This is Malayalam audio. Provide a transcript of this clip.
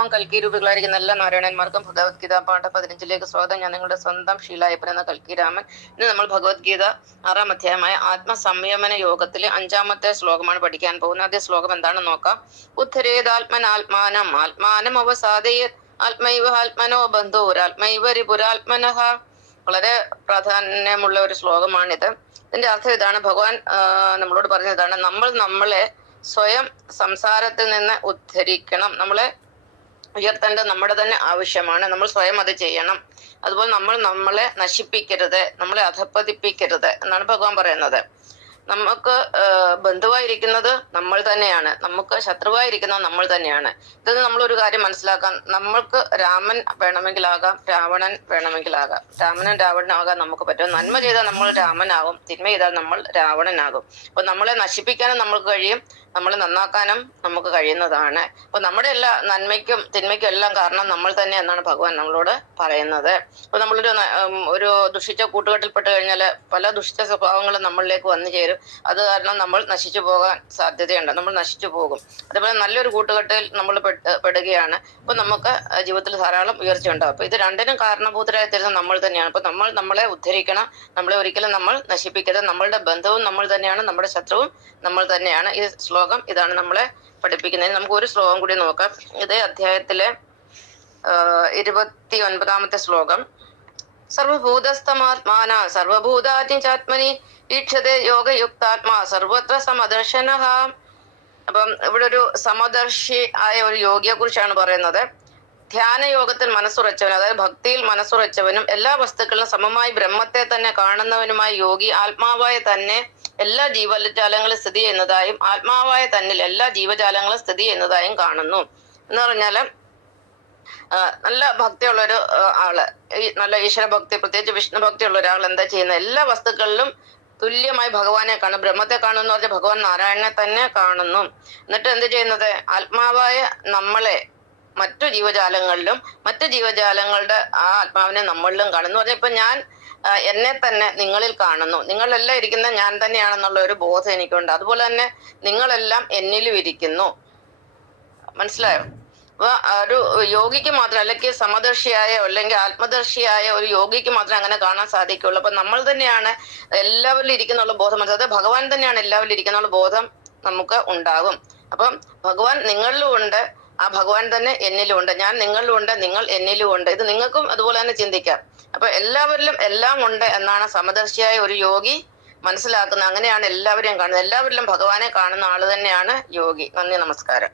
ഏവം കൽക്കി രൂപികളായിരിക്കുന്ന എല്ലാ നാരായണന്മാർക്കും ഭഗവത്ഗീത പാഠ 15 സ്വാഗതം. ഞാൻ നിങ്ങളുടെ സ്വന്തം ഷീലായപ്പൻ എന്ന കൽക്കി രാമൻ. ഇന്ന് നമ്മൾ ഭഗവത്ഗീത 6-ാം അധ്യായമായ ആത്മസംയമന യോഗത്തിലെ 5-ാമത്തെ ശ്ലോകമാണ് പഠിക്കാൻ പോകുന്നത്. ആദ്യ ശ്ലോകം എന്താണെന്ന് നോക്കാം. ഉദ്ധരേതാത്മനാത്മാനം ആത്മാനം അവസാദയത് ആത്മൈവ ആത്മനോ ബന്ധുരാത്മൈവ രിപുരാത്മനഃ. വളരെ പ്രാധാന്യമുള്ള ഒരു ശ്ലോകമാണിത്. ഇതിന്റെ അർത്ഥം ഇതാണ്. ഭഗവാൻ നമ്മളോട് പറഞ്ഞതാണ്, നമ്മൾ നമ്മളെ സ്വയം സംസാരത്തിൽ നിന്ന് ഉദ്ധരിക്കണം. നമ്മളെ ഉയർത്തേണ്ടത് നമ്മുടെ തന്നെ ആവശ്യമാണ്. നമ്മൾ സ്വയം അത് ചെയ്യണം. അതുപോലെ നമ്മൾ നമ്മളെ നശിപ്പിക്കരുത്, നമ്മളെ അധപ്പതിപ്പിക്കരുത് എന്നാണ് ഭഗവാൻ പറയുന്നത്. നമുക്ക് ബന്ധുവായിരിക്കുന്നത് നമ്മൾ തന്നെയാണ്, നമുക്ക് ശത്രുവായിരിക്കുന്നത് നമ്മൾ തന്നെയാണ്. ഇതിൽ നമ്മളൊരു കാര്യം മനസ്സിലാക്കാം. നമ്മൾക്ക് രാമൻ വേണമെങ്കിലാകാം, രാവണൻ വേണമെങ്കിലാകാം. രാമനും രാവണനും ആകാൻ നമുക്ക് പറ്റും. നന്മ ചെയ്താൽ നമ്മൾ രാമനാകും, തിന്മ ചെയ്താൽ നമ്മൾ രാവണനാകും. അപ്പൊ നമ്മളെ നശിപ്പിക്കാനും നമുക്ക് കഴിയും, നമ്മളെ നന്നാക്കാനും നമുക്ക് കഴിയുന്നതാണ്. അപ്പൊ നമ്മുടെ എല്ലാ നന്മയ്ക്കും തിന്മയ്ക്കും എല്ലാം കാരണം നമ്മൾ തന്നെ എന്നാണ് ഭഗവാൻ നമ്മളോട് പറയുന്നത്. അപ്പൊ നമ്മളൊരു ദുഷിച്ച കൂട്ടുകെട്ടിൽപ്പെട്ട് കഴിഞ്ഞാൽ പല ദുഷിച്ച സ്വഭാവങ്ങളും നമ്മളിലേക്ക് വന്നു ചേരും. അത് കാരണം നമ്മൾ നശിച്ചു പോകാൻ സാധ്യതയുണ്ട്, നമ്മൾ നശിച്ചു പോകും. അതേപോലെ നല്ലൊരു കൂട്ടുകെട്ടിൽ നമ്മൾ പെടുകയാണ്. അപ്പൊ നമുക്ക് ജീവിതത്തിൽ ധാരാളം ഉയർച്ച ഉണ്ടാകും. അപ്പൊ ഇത് രണ്ടിനും കാരണഭൂതരായി തരുന്നത് നമ്മൾ തന്നെയാണ്. അപ്പൊ നമ്മൾ നമ്മളെ ഉദ്ധരിക്കണം, നമ്മളെ ഒരിക്കലും നമ്മൾ നശിപ്പിക്കരുത്. നമ്മളുടെ ബന്ധവും നമ്മൾ തന്നെയാണ്, നമ്മുടെ ശത്രുവും നമ്മൾ തന്നെയാണ്. ഈ ശ്ലോകം ഇതാണ് നമ്മളെ പഠിപ്പിക്കുന്നത്. നമുക്ക് ഒരു ശ്ലോകം കൂടി നോക്കാം. ഇതേ അധ്യായത്തിലെ 29-ാമത്തെ ശ്ലോകം. സർവഭൂതസ്ഥമാത്മാന സർവഭൂതാത്മനി ഈക്ഷതേ യോഗയുക്താത്മാ സർവത്ര സമദർശനഃ. അപ്പം ഇവിടെ ഒരു സമദർശി ആയ ഒരു യോഗിയെ കുറിച്ചാണ് പറയുന്നത്. ധ്യാനയോഗത്തിൽ മനസ്സുറച്ചവൻ, അതായത് ഭക്തിയിൽ മനസ്സുറച്ചവനും എല്ലാ വസ്തുക്കളിലും സമമായി ബ്രഹ്മത്തെ തന്നെ കാണുന്നവനുമായ യോഗി ആത്മാവായ തന്നെ എല്ലാ ജീവജാലങ്ങളും സ്ഥിതി ചെയ്യുന്നതായും ആത്മാവായ തന്നിൽ എല്ലാ ജീവജാലങ്ങളും സ്ഥിതി ചെയ്യുന്നതായും കാണുന്നു. എന്ന് പറഞ്ഞാല് നല്ല ഭക്തിയുള്ളൊരു ആള്, നല്ല ഈശ്വരഭക്തി, പ്രത്യേകിച്ച് വിഷ്ണു ഭക്തിയുള്ള ഒരാൾ എന്താ ചെയ്യുന്നത്? എല്ലാ വസ്തുക്കളിലും തുല്യമായി ഭഗവാനെ കാണും. ബ്രഹ്മത്തെ കാണുന്നു പറഞ്ഞാൽ ഭഗവാൻ നാരായണനെ തന്നെ കാണുന്നു. എന്നിട്ട് എന്ത് ചെയ്യുന്നത്? ആത്മാവായ നമ്മളെ മറ്റു ജീവജാലങ്ങളിലും മറ്റു ജീവജാലങ്ങളുടെ ആ ആത്മാവിനെ നമ്മളിലും കാണുന്നു. പറഞ്ഞാൽ ഇപ്പൊ ഞാൻ എന്നെ തന്നെ നിങ്ങളിൽ കാണുന്നു, നിങ്ങളെല്ലാം ഇരിക്കുന്ന ഞാൻ തന്നെയാണെന്നുള്ള ഒരു ബോധം എനിക്കുണ്ട്. അതുപോലെ തന്നെ നിങ്ങളെല്ലാം എന്നിലും ഇരിക്കുന്നു. മനസ്സിലായോ? അപ്പൊ ഒരു യോഗിക്ക് മാത്രം, അല്ലെങ്കിൽ സമദർശിയായ അല്ലെങ്കിൽ ആത്മദർശിയായ ഒരു യോഗിക്ക് മാത്രമേ അങ്ങനെ കാണാൻ സാധിക്കുള്ളൂ. അപ്പൊ നമ്മൾ തന്നെയാണ് എല്ലാവരിലും ഇരിക്കുന്നുള്ള ബോധം മനസ്സിലായത്. ഭഗവാൻ തന്നെയാണ് എല്ലാവരിലും ഇരിക്കുന്നുള്ള ബോധം നമുക്ക് ഉണ്ടാകും. അപ്പം ഭഗവാൻ നിങ്ങളിലും ഉണ്ട്, ആ ഭഗവാൻ തന്നെ എന്നിലും ഉണ്ട്. ഞാൻ നിങ്ങളിലും ഉണ്ട്, നിങ്ങൾ എന്നിലും ഉണ്ട്. ഇത് നിങ്ങൾക്കും അതുപോലെ തന്നെ ചിന്തിക്കാം. അപ്പൊ എല്ലാവരിലും എല്ലാം ഉണ്ട് എന്നാണ് സമദർശിയായ ഒരു യോഗി മനസ്സിലാക്കുന്നത്. അങ്ങനെയാണ് എല്ലാവരെയും കാണുന്നത്. എല്ലാവരിലും ഭഗവാനെ കാണുന്ന ആള് തന്നെയാണ് യോഗി. നന്ദി, നമസ്കാരം.